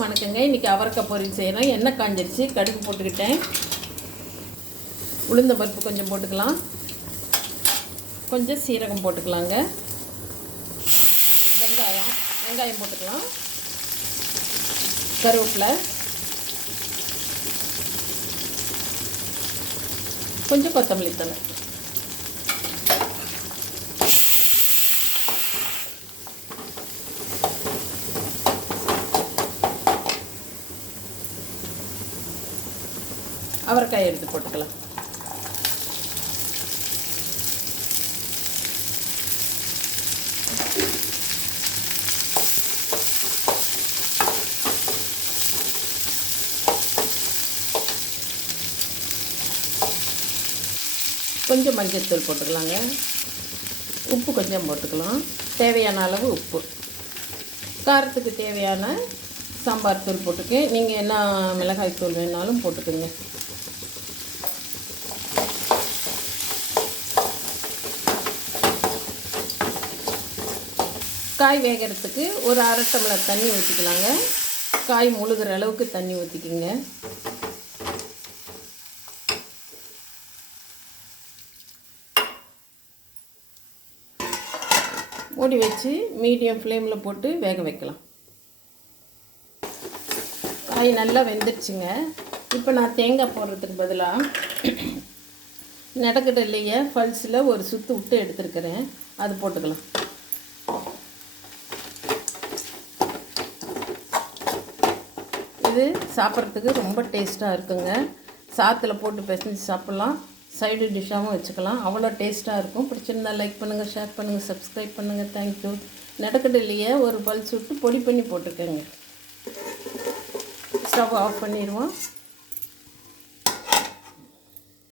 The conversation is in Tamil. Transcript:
வணக்கங்க. இன்றைக்கி அவரைக்காய் பொரியல் செய்யணும் எண்ணெய் காஞ்சிருச்சு. கடுகு போட்டுக்கிட்டேன். உளுந்த பருப்பு கொஞ்சம் போட்டுக்கலாம். கொஞ்சம் சீரகம் போட்டுக்கலாங்க. வெங்காயம் வெங்காயம் போட்டுக்கலாம். கருவேப்பிலை. கொஞ்சம் கொத்தமல்லி தலை அவரைக்காய் எடுத்து போட்டுக்கலாம். கொஞ்சம் மஞ்சத்தூள் போட்டுக்கலாங்க. உப்பு கொஞ்சம் போட்டுக்கலாம். தேவையான அளவு உப்பு. காரத்துக்கு தேவையான சாம்பார் தூள் போட்டுக்கேன் நீங்கள் என்ன மிளகாய் தூள் வேணாலும் போட்டுக்கோங்க. காய் வேகிறதுக்கு ஒரு அரை டம்ளர் தண்ணி ஊற்றிக்கலாங்க காய் முழுகிற அளவுக்கு தண்ணி ஊற்றிக்கிங்க மூடி வச்சு மீடியம் ஃப்ளேமில் போட்டு வேக வைக்கலாம். காய் நல்லா வெந்துடுச்சுங்க. இப்போ நான் தேங்காய் போடுறதுக்கு பதிலாக நடக்கடலையே பல்ஸில் ஒரு சுற்று விட்டு எடுத்துருக்கிறேன். அது போட்டுக்கலாம். இது சாப்பிட்றதுக்கு ரொம்ப டேஸ்ட்டாக இருக்குங்க. சாத்தில் போட்டு பிசைஞ்சு சாப்பிட்லாம். சைடு டிஷ்ஷாகவும் வச்சுக்கலாம். அவ்வளோ டேஸ்ட்டாக இருக்கும். பிடிச்சிருந்தா லைக் பண்ணுங்கள் ஷேர் பண்ணுங்கள் சப்ஸ்கிரைப் பண்ணுங்கள் தேங்க்யூ நடக்கடலையே ஒரு பல்ஸ் விட்டு பொடி பண்ணி போட்டிருக்கேங்க. ஸ்டவ் ஆஃப் பண்ணிடுவோம்